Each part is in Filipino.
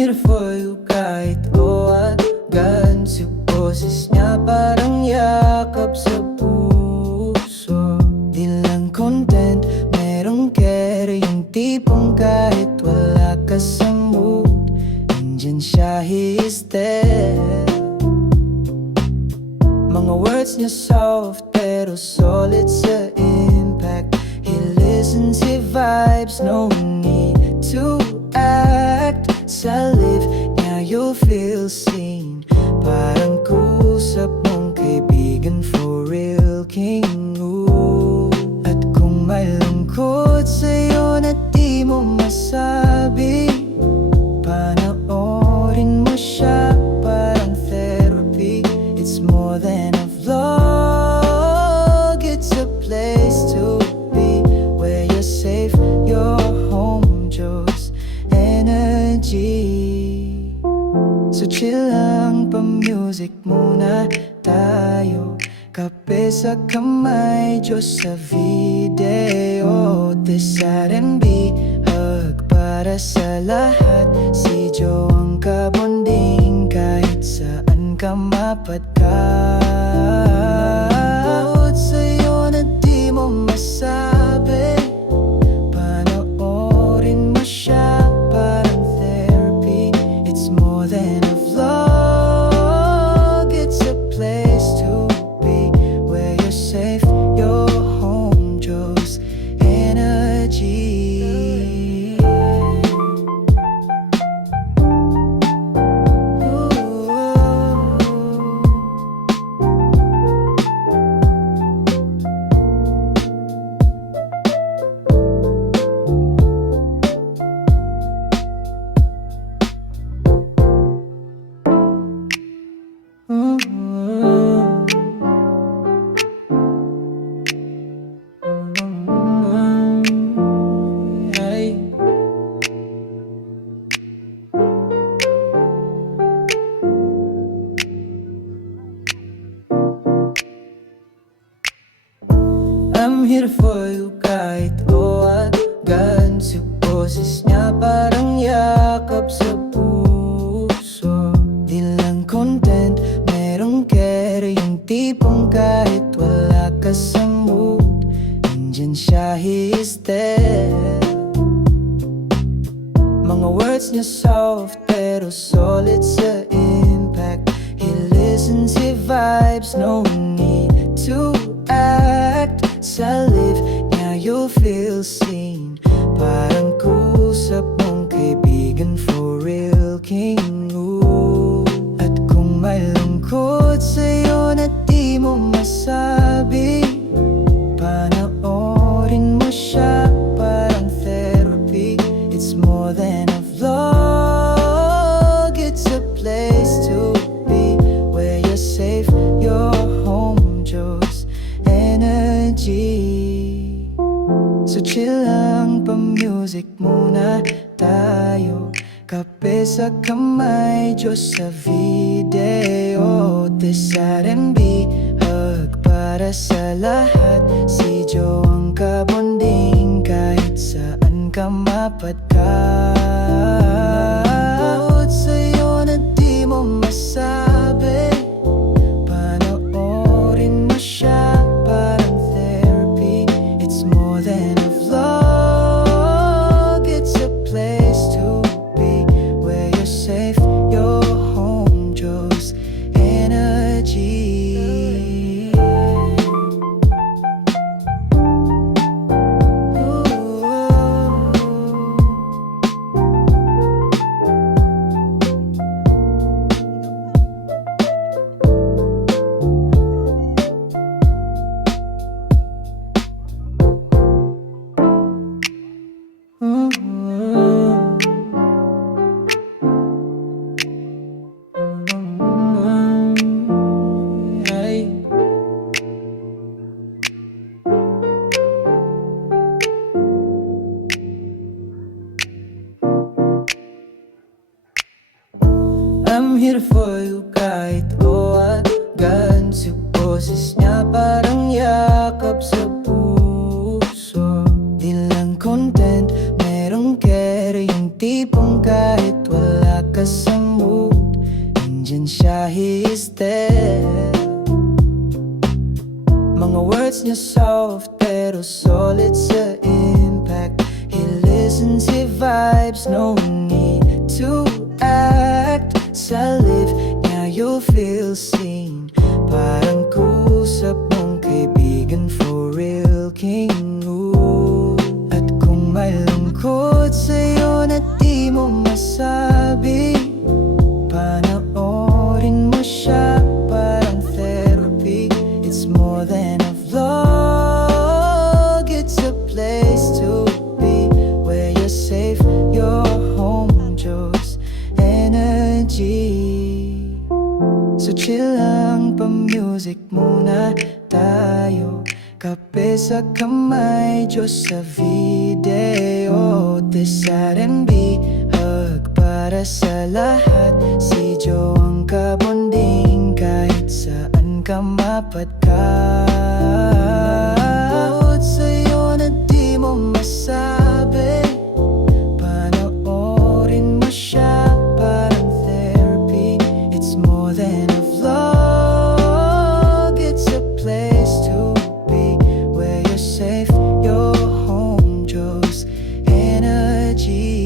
here for you kahit owagan. Si boses niya parang yakap sa puso. Di lang content, merong care. Yung tipong kahit wala ka sa mood, andyan siya, he is there. Mga words niya soft pero solid sa impact. He listens, he vibes, no need to act. Sa live niya you'll feel seen, parang kusap mong kaibigan, for real king. Ooh. At kung may lungkot sa'yo na di mo masabi, panoorin mo siya, parang therapy. It's more than a vlog, it's a place to be, where you're safe, your home, Diyos energy. So chill lang, pa-music muna tayo, kape sa kamay, Diyos sa video. This R&B hug para sa lahat, si Joe ang kabonding, kahit saan ka mapatawad. Sa'yo na di mo masabi, panoorin mo siya, parang therapy. It's more than a vlog, it's a place to be, where you're safe, your home, Diyos energy. I'm here for you kahit owagan. Si boses niya parang yakap sa puso. Di lang content, merong care. Yung tipong kahit wala ka sa mood, andyan siya, he is there. Mga words niya soft pero solid sa impact. He listens, he vibes, no need to act. Sa live niya you'll feel seen, parang kusap mong kaibigan, for real king. Ooh. At kung may lungkot sa'yo na di mo masabi, panoorin mo siya, parang therapy. It's more than a vlog, it's a place to be, where you're safe, your home, Diyos energy. So chill lang, pa-music muna tayo, kape sa kamay, Diyos sa video. This R&B hug para sa lahat, si Joe ang kabonding, kahit saan ka mapatawad. Sa'yo na di mo masabi, panoorin mo siya, parang therapy. It's more than a vlog, it's a place to be, where you're safe, your home, Diyos energy. I'm here for you kahit owagan. Si boses niya parang yakap sa puso. Di lang content, merong care. Yung tipong kahit wala ka soft pero solid sa impact. He listens, he vibes, no need to act. Sa live niya you'll feel seen, parang kusap mong kaibigan, for real king. Ooh. At kung may lungkot sa'yo na di mo masabi, panoorin mo siya, parang therapy. It's more than a vlog, it's a place to be, where you're safe, your home, Diyos energy. So chill lang, pa-music muna tayo, kape sa kamay, Diyos sa video. This R&B hug para sa lahat, si Joe ang kabonding, kahit saan ka mapatkaot. Sa'yo na di mo masabi, panoorin mo siya, parang therapy. It's more than a vlog, it's a place to be, where you're safe, your home, Joe's energy.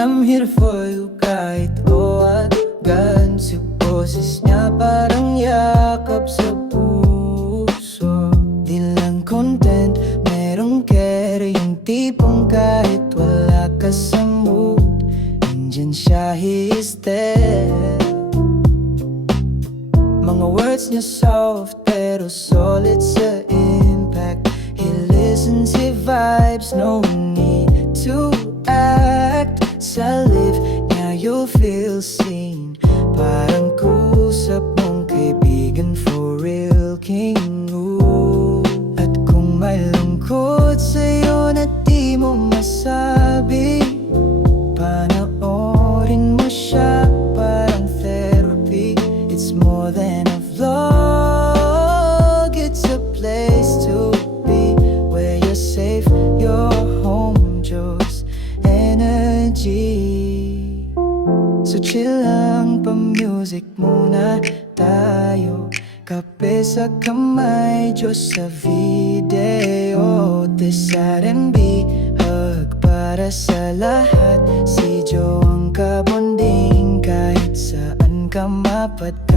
I'm here for you kahit o agad. Si boses niya parang yakap sa puso. Di lang content, merong care, yung tipong kahit wala ka sa mood, andyan siya, he is there. Mga words niya soft pero solid sa impact. He listens, he vibes, no need to act. Sa live niya you'll feel seen, parang kusap mong kaibigan, for real king. Ooh. At kung may lungkot sa'yo na di mo masabi, panoorin mo siya, parang therapy. It's more than a vlog, it's a place to be, where you're safe, your home, Joe's energy. So chill lang, pa-music muna tayo, kape sa kamay, Diyos sa video. This R&B hug para sa lahat, si Joe ang kabonding, kahit saan ka mapatkaot.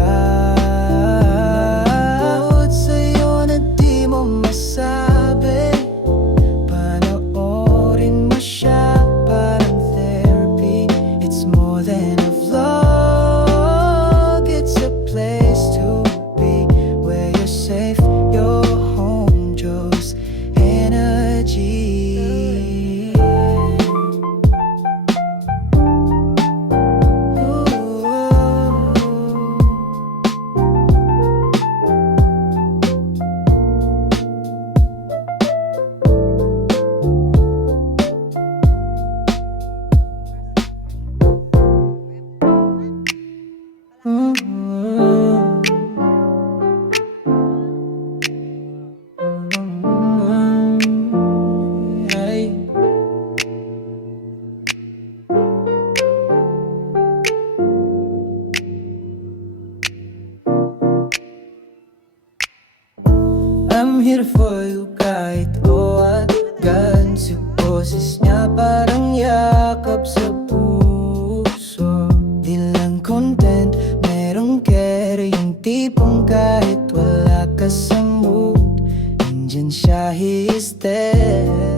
Sa'yo na di mo masabi, panoorin mo siya, parang therapy. It's more than a vlog, it's a place to be, where you're safe, your home, Joe's energy. I'm here for you kahit o agad. Si boses niya parang yakap sa puso. Di lang content, merong care, yung tipong kahit wala ka sa mood, andyan siya, he is there.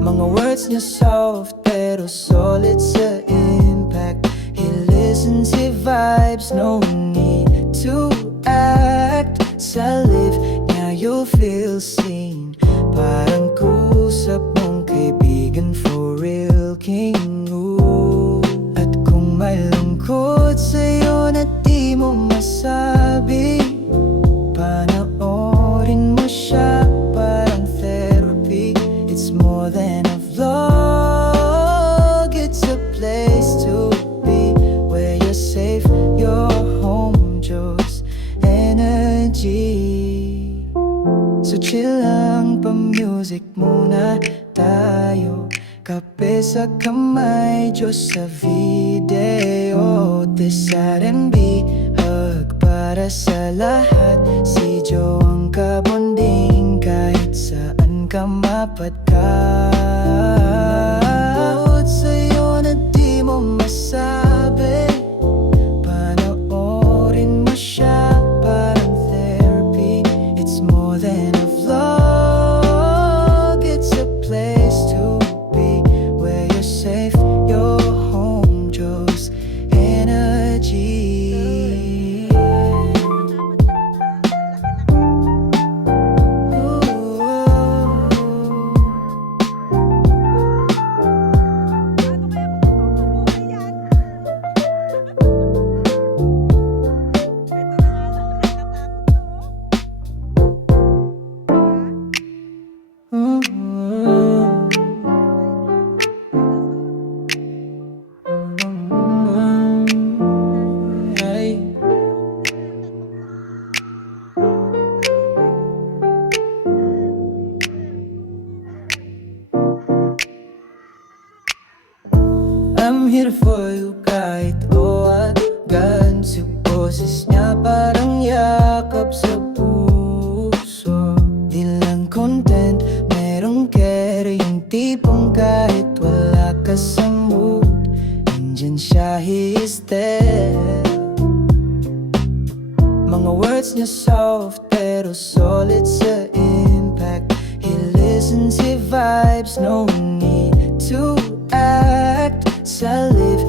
Mga words niya soft pero solid sa impact. He listens, he vibes, no need to act. Sa live niya you'll feel seen, parang kusap mong kape sa kamay, Diyos sa video. This R&B hug para sa lahat. Si Joe ang kabonding kahit saan ka mapadkawat. Sa'yo na di mo masabi, panoorin mo siya parang therapy. It's more than a vlog, it's a place to be where you're safe, you're home, Joe's energy. I'm here for you kahit o agad. Si boses niya parang yakap sa puso. Di lang content, merong care. Yung tipong kahit wala ka sa mood, andyan siya, he is there. Mga words niya soft pero solid sa impact. He listens, he vibes, no need to act. Sa live